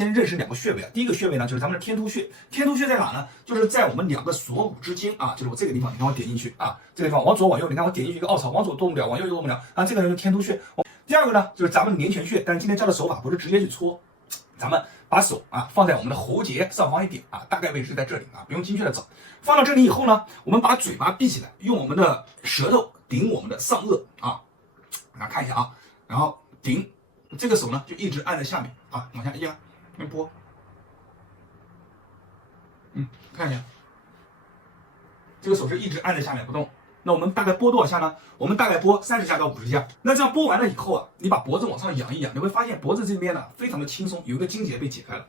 先认识两个穴位啊，第一个穴位呢就是咱们的天突穴，天突穴在哪呢？就是在我们两个锁骨之间啊，就是我这个地方，你看我点进去啊，这个地方往左往右，你看我点进去一个凹槽，往左动不了，往右又动不了啊，这个就是天突穴。第二个呢就是咱们的年泉穴，但是今天教的手法不是直接去搓，咱们把手啊放在我们的喉结上方一点啊，大概位置在这里啊，不用精确的找。放到这里以后呢，我们把嘴巴闭起来，用我们的舌头顶我们的上颚啊，大家看一下啊，然后顶这个手呢就一直按在下面啊，往下压。拨，看一下，这个手是一直按在下面不动。那我们大概拨多少下呢？我们大概拨30下到50下。那这样拨完了以后啊，你把脖子往上仰一仰，你会发现脖子这边呢非常的轻松，有一个筋结被解开了。